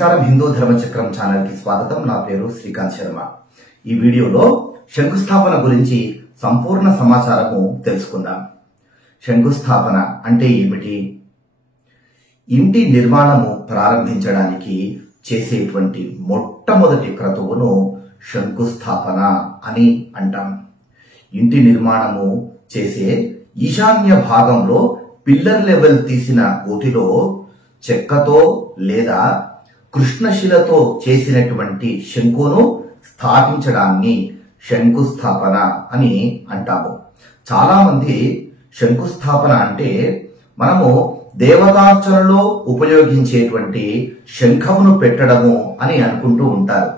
నమస్కారం. హిందూ ధర్మచక్రం ఛానల్ కి స్వాగతం. నా పేరు శ్రీకాంత్ శర్మ. ఈ వీడియోలో శంకుస్థాపన గురించి సంపూర్ణ సమాచారము తెలుసుకుందాం. శంకుస్థాపన అంటే ఏమిటి? ఇంటి నిర్మాణము ప్రారంభించడానికి చేసేటువంటి మొట్టమొదటి క్రతువును శంకుస్థాపన అని అంటాం. ఇంటి నిర్మాణము చేసే ఈశాన్య భాగంలో పిల్లర్ లెవెల్ తీసిన గోతిలో చెక్కతో లేదా కృష్ణశిలతో చేసినటువంటి శంకును స్థాపించడాన్ని శంకుస్థాపన అని అంటాము. చాలా మంది శంకుస్థాపన అంటే మనము దేవతార్చనలో ఉపయోగించేటువంటి శంఖమును పెట్టడము అని అనుకుంటూ ఉంటారు.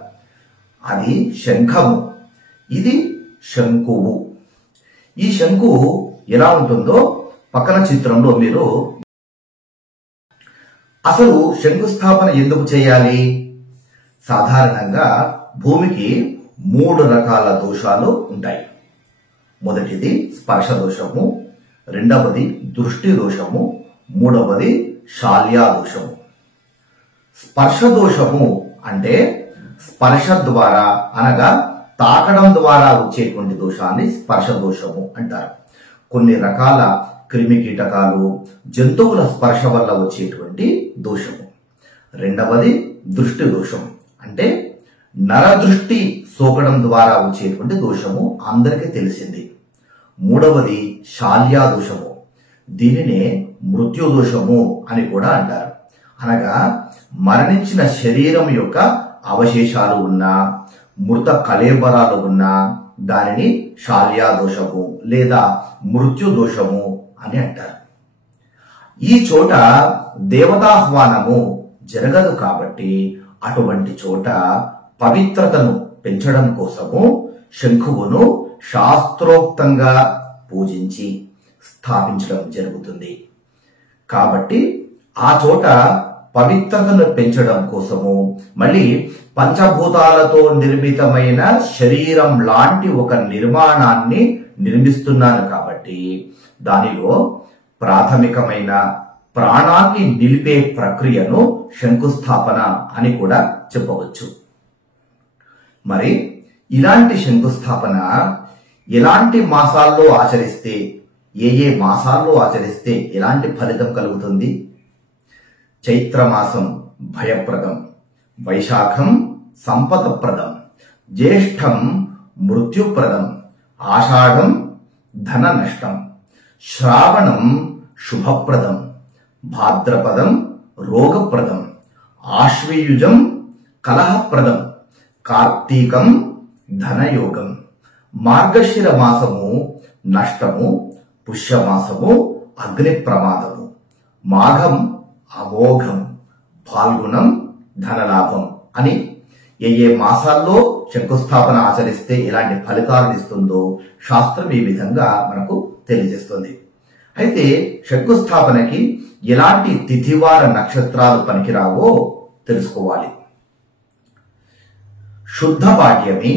అది శంఖము, ఇది శంకువు. ఈ శంకు ఎలా ఉంటుందో పక్కన చిత్రంలో మీరు అసలు శంకుస్థాపన ఎందుకు చేయాలి? సాధారణంగా భూమికి 3 రకాల దోషాలు ఉంటాయి. మొదటిది స్పర్శ దోషము, రెండవది దృష్టి దోషము, మూడవది శాల్యా దోషము. స్పర్శ దోషము అంటే స్పర్శ ద్వారా అనగా తాకడం ద్వారా వచ్చేటువంటి దోషాన్ని స్పర్శ దోషము అంటారు. కొన్ని రకాల క్రిమి కీటకాలు, జంతువుల స్పర్శ వల్ల వచ్చేటువంటి దోషము. రెండవది దృష్టి దోషం అంటే నరదృష్టి సోకడం ద్వారా వచ్చేటువంటి దోషము, అందరికీ తెలిసింది. మూడవది శాల్యా దోషము, దీనినే మృత్యు దోషము అని కూడా అంటారు. అనగా మరణించిన శరీరం యొక్క అవశేషాలు ఉన్నా, మృత కళేబరాలు ఉన్నా దానిని శాల్యా దోషము లేదా మృత్యు దోషము అని అంటారు. ఈ చోట దేవతాహ్వానము జరగదు కాబట్టి అటువంటి చోట పవిత్రతను పెంచడం కోసము శంఖువును శాస్త్రోక్తంగా పూజించి స్థాపించడం జరుగుతుంది. కాబట్టి ఆ చోట పవిత్రతను పెంచడం కోసము మళ్ళీ పంచభూతాలతో నిర్మితమైన శరీరం లాంటి ఒక నిర్మాణాన్ని నిర్మిస్తున్నాను కాబట్టి దానిలో ప్రాథమికమైన ప్రాణాన్ని నిలిపే ప్రక్రియను శంకుస్థాపన అని కూడా చెప్పవచ్చు. మరి ఇలాంటి శంకుస్థాపన ఎలాంటి మాసాల్లో ఆచరిస్తే, ఏ మాసాల్లో ఆచరిస్తే ఎలాంటి ఫలితం కలుగుతుంది? చైత్రమాసం భయప్రదం, వైశాఖం సంపదప్రదం, జ్యేష్ఠం మృత్యుప్రదం, ఆషాఢం ధన నష్టం, శ్రావణం శుభప్రదం, భాద్రపదం రోగప్రదం, ఆశ్వయుజం కలహప్రదం, కార్తీకం ధనయోగం, మార్గశిర మాసము నష్టము, పుష్యమాసము అగ్ని ప్రమాదము, మాఘం అమోఘం, ఫాల్గుణం ధనలాభం అని ఏ మాసాల్లో శంకుస్థాపన ఆచరిస్తే ఎలాంటి ఫలితాలను ఇస్తుందో శాస్త్రం ఈ విధంగా మనకు తెలియజేస్తుంది. అయితే శంకుస్థాపనకి ఎలాంటి తిథివార నక్షత్రాలు పనికిరావో తెలుసుకోవాలి. శుద్ధ పాడ్యమి,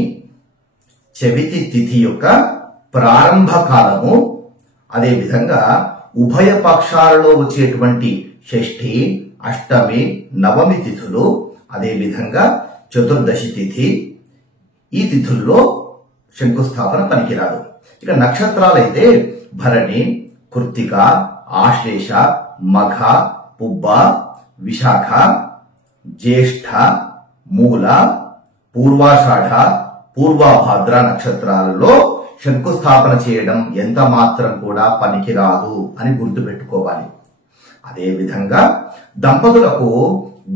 చవితి తిథి యొక్క ప్రారంభ కాలము, అదేవిధంగా ఉభయ పక్షాలలో వచ్చేటువంటి షష్ఠి, అష్టమి, నవమి తిథులు, అదేవిధంగా చతుర్దశి తిథి, ఈ తిథుల్లో శంకుస్థాపన పనికిరాదు. ఇక నక్షత్రాలైతే భరణి, కృత్తిక, ఆశ్లేష, మఘ, పుబ్బ, విశాఖ, జ్యేష్ఠ, మూల, పూర్వాషాఢ, పూర్వభాద్ర నక్షత్రాలలో శంకుస్థాపన చేయడం ఎంత మాత్రం కూడా పనికిరాదు అని గుర్తుపెట్టుకోవాలి. అదేవిధంగా దంపతులకు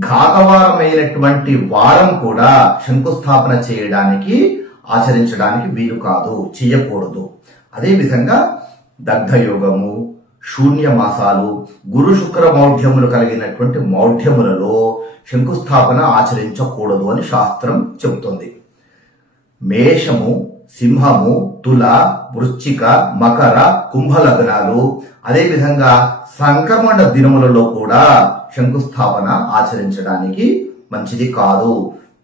ఘాతవారమైనటువంటి వారం కూడా శంకుస్థాపన చేయడానికి ఆచరించడానికి వీలు కాదు, చేయకూడదు. అదేవిధంగా దగ్ధయోగము, శూన్య మాసాలు, గురు శుక్ర మౌఢ్యములు కలిగినటువంటి మౌఢ్యములలో శంకుస్థాపన ఆచరించకూడదు అని శాస్త్రం చెబుతుంది. మేషము, సింహము, తుల, వృశ్చిక, మకర, కుంభ లగ్నాలు, అదేవిధంగా సంక్రమణ దినములలో కూడా శంకుస్థాపన ఆచరించడానికి మంచిది కాదు.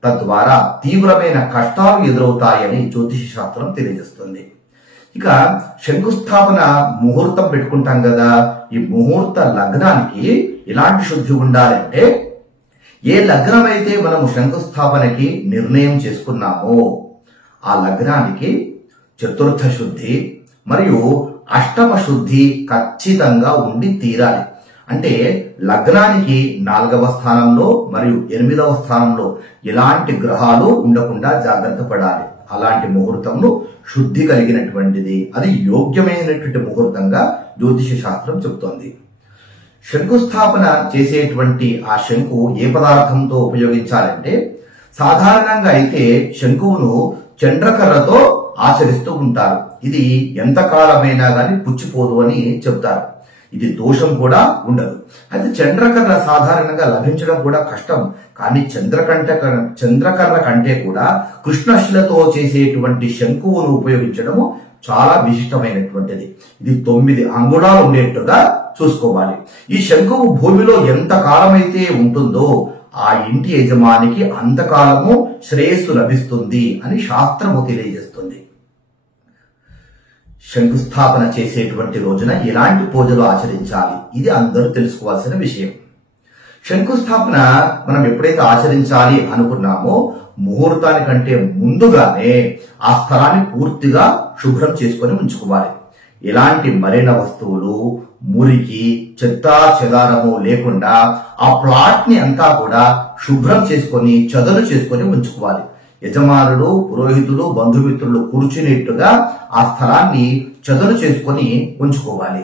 తద్వారా తీవ్రమైన కష్టాలు ఎదురవుతాయని జ్యోతిష శాస్త్రం తెలియజేస్తుంది. ఇక శంకుస్థాపన ముహూర్తం పెట్టుకుంటాం కదా, ఈ ముహూర్త లగ్నానికి ఎలాంటి శుద్ధి ఉండాలంటే ఏ లగ్నం అయితే మనము శంకుస్థాపనకి నిర్ణయం చేసుకున్నామో ఆ లగ్నానికి చతుర్థ శుద్ధి మరియు అష్టమ శుద్ధి ఖచ్చితంగా ఉండి తీరాలి. అంటే లగ్నానికి 4వ స్థానంలో మరియు 8వ స్థానంలో ఎలాంటి గ్రహాలు ఉండకుండా జాగ్రత్త పడాలి. అలాంటి ముహూర్తంలో శుద్ధి కలిగినటువంటిది, అది యోగ్యమైనటువంటి ముహూర్తంగా జ్యోతిష శాస్త్రం చెబుతోంది. శంకుస్థాపన చేసేటువంటి ఆ శంకు ఏ పదార్థంతో ఉపయోగించాలంటే, సాధారణంగా అయితే శంకువును చంద్రకర్రతో ఆచరిస్తూ ఉంటారు. ఇది ఎంతకాలమైనా గాని పుచ్చిపోదు అని చెప్తారు. ఇది దోషం కూడా ఉండదు. అయితే చంద్రకర్ర సాధారణంగా లభించడం కూడా కష్టం. కానీ చంద్రకర్ర కంటే కూడా కృష్ణశిలతో చేసేటువంటి శంకువును ఉపయోగించడము చాలా విశిష్టమైనటువంటిది. ఇది 9 అంగుళాలు ఉండేట్టుగా చూసుకోవాలి. ఈ శంకువు భూమిలో ఎంత కాలమైతే ఉంటుందో ఆ ఇంటి యజమానికి అంతకాలము శ్రేయస్సు లభిస్తుంది అని శాస్త్రము తెలియజేస్తుంది. శంకుస్థాపన చేసేటువంటి రోజున ఎలాంటి పూజలు ఆచరించాలి, ఇది అందరూ తెలుసుకోవాల్సిన విషయం. శంకుస్థాపన మనం ఎప్పుడైతే ఆచరించాలి అనుకున్నామో ముహూర్తానికంటే ముందుగానే ఆ స్థలాన్ని పూర్తిగా శుభ్రం చేసుకొని ఉంచుకోవాలి. ఎలాంటి మలిన వస్తువులు, మురికి, చెత్త చెదారము లేకుండా ఆ ప్లాట్ ని అంతా కూడా శుభ్రం చేసుకొని చదును చేసుకొని ఉంచుకోవాలి. యజమానులు, పురోహితులు, బంధుమిత్రులు కూర్చునేట్టుగా ఆ స్థలాన్ని చదును చేసుకొని ఉంచుకోవాలి.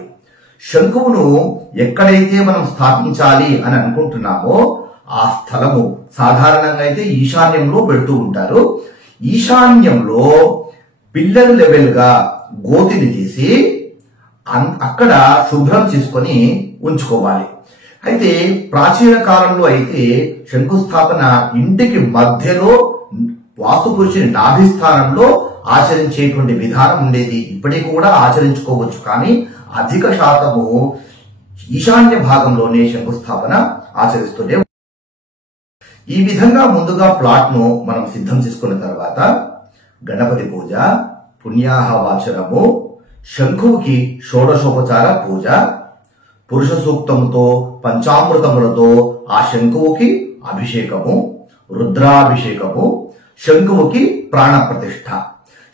శంకువును ఎక్కడైతే మనం స్థాపించాలి అని అనుకుంటున్నామో ఆ స్థలము సాధారణంగా అయితే ఈశాన్యంలో పెడుతూ ఉంటారు. ఈశాన్యంలో పిల్లర్ లెవెల్ గా గోతిని తీసి అక్కడ శుభ్రం చేసుకొని ఉంచుకోవాలి. అయితే ప్రాచీన కాలంలో అయితే శంకుస్థాపన ఇంటికి మధ్యలో వాస్తుపురుషుని నాభిస్థానంలో ఆచరించేటువంటి విధానం ఉండేది. ఇప్పటికి కూడా ఆచరించుకోవచ్చు, కానీ అధిక శాతము ఈశాన్య భాగంలోనే శంకుస్థాపన ఆచరిస్తూనే. ఈ విధంగా ముందుగా ప్లాట్ ను మనం సిద్ధం చేసుకున్న తర్వాత గణపతి పూజ, పుణ్యాహవాచనము, శంకువుకి షోడశోపచార పూజ, పురుష సూక్తముతో పంచామృతములతో ఆ శంకువుకి అభిషేకము, రుద్రాభిషేకము, శంకువుకి ప్రాణప్రతిష్ఠ.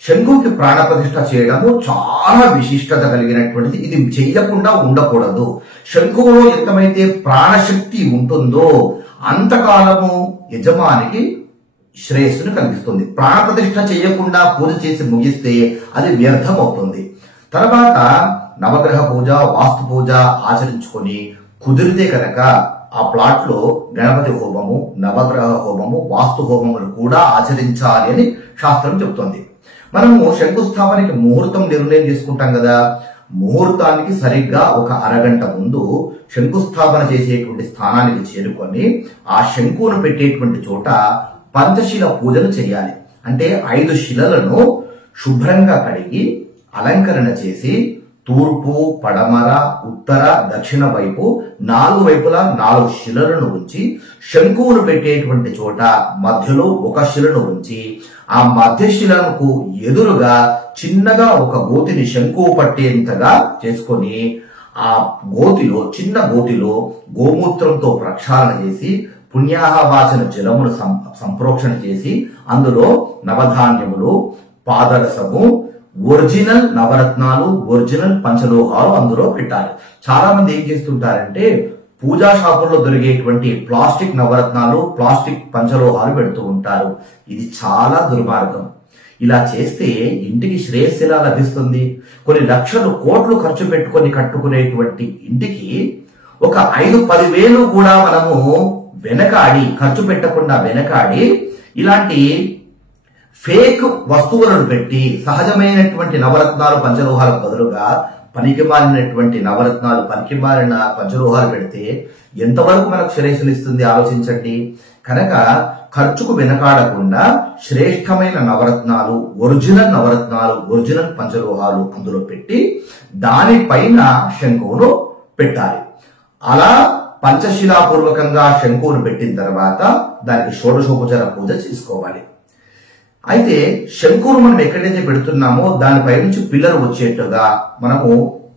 శంకువుకి ప్రాణప్రతిష్ఠ చేయడము చాలా విశిష్టత కలిగినటువంటిది. ఇది చేయకుండా ఉండకూడదు. శంకువులో ఎంతమైతే ప్రాణశక్తి ఉంటుందో అంతకాలము యజమానికి శ్రేయస్సును కలిగిస్తుంది. ప్రాణప్రతిష్ఠ చేయకుండా పూజ చేసి ముగిస్తే అది వ్యర్థం అవుతుంది. తర్వాత నవగ్రహ పూజ, వాస్తు పూజ ఆచరించుకొని కుదిరితే కనుక ఆ ప్లాట్ లో గణపతి హోమము, నవగ్రహ హోమము, వాస్తు హోమములు కూడా ఆచరించాలి అని శాస్త్రం చెబుతోంది. మనము శంకుస్థాపనకి ముహూర్తం నిర్ణయం చేసుకుంటాం కదా, ముహూర్తానికి సరిగ్గా ఒక అరగంట ముందు శంకుస్థాపన చేసేటువంటి స్థానానికి చేరుకొని ఆ శంకువును పెట్టేటువంటి చోట పంచశిల పూజలు చేయాలి. అంటే 5 శిలలను శుభ్రంగా కడిగి అలంకరణ చేసి తూర్పు, పడమర, ఉత్తర, దక్షిణ వైపు 4 వైపులా 4 శిలలను ఉంచి శంకువును పెట్టేటువంటి చోట మధ్యలో ఒక శిలను ఉంచి ఆ మధ్య శిలకు ఎదురుగా చిన్నగా ఒక గోతిని శంకువు పట్టేంతగా చేసుకొని ఆ గోతిలో, చిన్న గోతిలో గోమూత్రంతో ప్రక్షాళన చేసి పుణ్యాహవాచన జలమును సంప్రోక్షణ చేసి అందులో నవధాన్యములు, పాదరసము, ఒరిజినల్ నవరత్నాలు, ఒరిజినల్ పంచలోహాలు అందులో పెట్టాలి. చాలా మంది ఏం చేస్తుంటారంటే పూజా షాపుల్లో దొరికేటువంటి ప్లాస్టిక్ నవరత్నాలు, ప్లాస్టిక్ పంచలోహాలు పెడుతూ ఉంటారు. ఇది చాలా దుర్మార్గం. ఇలా చేస్తే ఇంటికి శ్రేయస్సు ఎలా లభిస్తుంది? కొన్ని లక్షలు, కోట్లు ఖర్చు పెట్టుకొని కట్టుకునేటువంటి ఇంటికి ఒక 5-10 వేలు కూడా మనము వెనకాడి, ఖర్చు పెట్టకుండా వెనకాడి ఇలాంటి ఫేక్ వస్తువులను పెట్టి సహజమైనటువంటి నవరత్నాలు, పంచలోహాలకు బదులుగా పనికిమాలినటువంటి నవరత్నాలు, పనికిమాలిన పంచలోహాలు పెడితే ఎంతవరకు మనకు శ్రేయస్సునిస్తుంది ఆలోచించండి. కనుక ఖర్చుకు వెనకాడకుండా శ్రేష్టమైన నవరత్నాలు, ఒరిజినల్ నవరత్నాలు, ఒరిజినల్ పంచలోహాలు అందులో పెట్టి దానిపైన శంకువును పెట్టాలి. అలా పంచశిలాపూర్వకంగా శంకువును పెట్టిన తర్వాత దానికి షోడశోపచార పూజ చేసుకోవాలి. అయితే శంకువును మనం ఎక్కడైతే పెడుతున్నామో దానిపై నుంచి పిల్లర్ వచ్చేట్టుగా మనము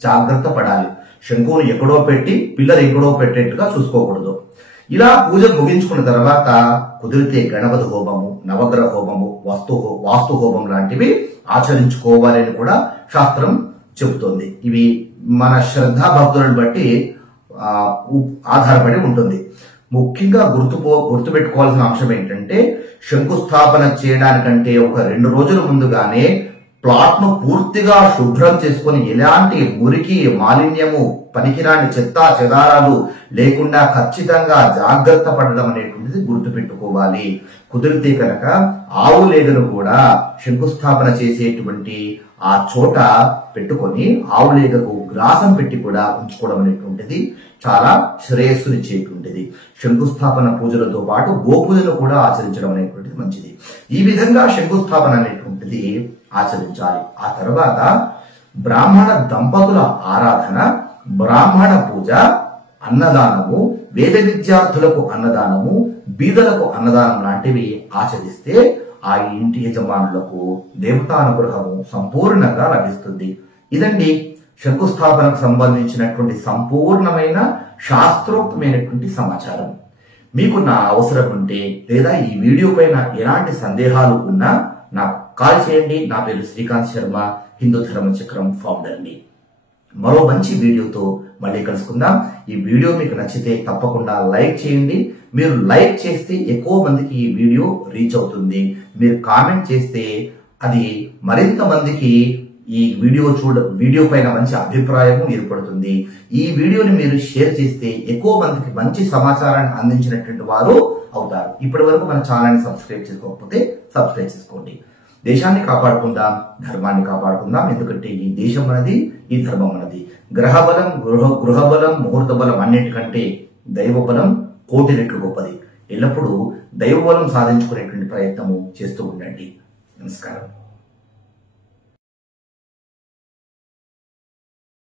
జాగ్రత్త పడాలి. శంకువును ఎక్కడో పెట్టి పిల్లర్ ఎక్కడో పెట్టేట్టుగా చూసుకోకూడదు. ఇలా పూజ ముగించుకున్న తర్వాత కుదిరితే గణపతి హోమము, నవగ్రహ హోమము, వాస్తు హోమం లాంటివి ఆచరించుకోవాలని కూడా శాస్త్రం చెబుతోంది. ఇవి మన శ్రద్ధా భక్తులను బట్టి ఆధారపడి ఉంటుంది. ముఖ్యంగా గుర్తుపెట్టుకోవాల్సిన అంశం ఏంటంటే, శంకుస్థాపన చేయడానికంటే ఒక 2 రోజుల ముందుగానే ప్లాట్ ను పూర్తిగా శుభ్రం చేసుకుని ఎలాంటి మురికి, మాలిన్యము, పనికిరాని చెత్త చెదారాలు లేకుండా ఖచ్చితంగా జాగ్రత్త పడడం అనేటువంటిది గుర్తుపెట్టుకోవాలి. కుదిరితే కనుక ఆవు లేగను కూడా శంకుస్థాపన చేసేటువంటి ఆ చోట పెట్టుకొని ఆవు లేగకు గ్రాసం పెట్టి కూడా ఉంచుకోవడం అనేటువంటిది చాలా శ్రేయస్సునిచ్చేటువంటిది. శంకుస్థాపన పూజలతో పాటు గోపూజను కూడా ఆచరించడం అనేటువంటిది మంచిది. ఈ విధంగా శంకుస్థాపన అనేటువంటిది ఆచరించాలి. ఆ తర్వాత బ్రాహ్మణ దంపతుల ఆరాధన, బ్రాహ్మణ పూజ, అన్నదానము, వేద విద్యార్థులకు అన్నదానము, బీదలకు అన్నదానం లాంటివి ఆచరిస్తే ఆ ఇంటి యజమానులకు దేవతానుగ్రహము సంపూర్ణంగా లభిస్తుంది. ఇదండి శంకుస్థాపనకు సంబంధించినటువంటి సంపూర్ణమైన శాస్త్రోక్తమైనటువంటి సమాచారం. మీకు నా అవసరం ఉంటే లేదా ఈ వీడియో పైన ఎలాంటి సందేహాలు ఉన్నా నాకు కాల్ చేయండి. నా పేరు శ్రీకాంత్ శర్మ, హిందూ ధర్మ చక్రం ఫౌండర్ని. మరో మంచి వీడియోతో మళ్ళీ కలుసుకుందాం. ఈ వీడియో మీకు నచ్చితే తప్పకుండా లైక్ చేయండి. మీరు లైక్ చేస్తే ఎక్కువ మందికి ఈ వీడియో రీచ్ అవుతుంది. మీరు కామెంట్ చేస్తే అది మరింత మందికి ఈ వీడియో పైన మంచి అభిప్రాయం ఏర్పడుతుంది. ఈ వీడియోని మీరు షేర్ చేస్తే ఎక్కువ మందికి మంచి సమాచారాన్ని అందించినటువంటి వారు అవుతారు. ఇప్పటి వరకు మన ఛానల్ని సబ్స్క్రైబ్ చేసుకోకపోతే సబ్స్క్రైబ్ చేసుకోండి. దేశాన్ని కాపాడుకుందాం, ధర్మాన్ని కాపాడుకుందాం. ఎందుకంటే ఈ దేశం మనది, ఈ ధర్మం మనది. గ్రహబలం, గృహబలం, ముహూర్త బలం అన్నిటికంటే దైవబలం కోటి రెట్లు గొప్పది. ఎల్లప్పుడూ దైవబలం సాధించుకునేటువంటి ప్రయత్నము చేస్తూ ఉండండి. నమస్కారం.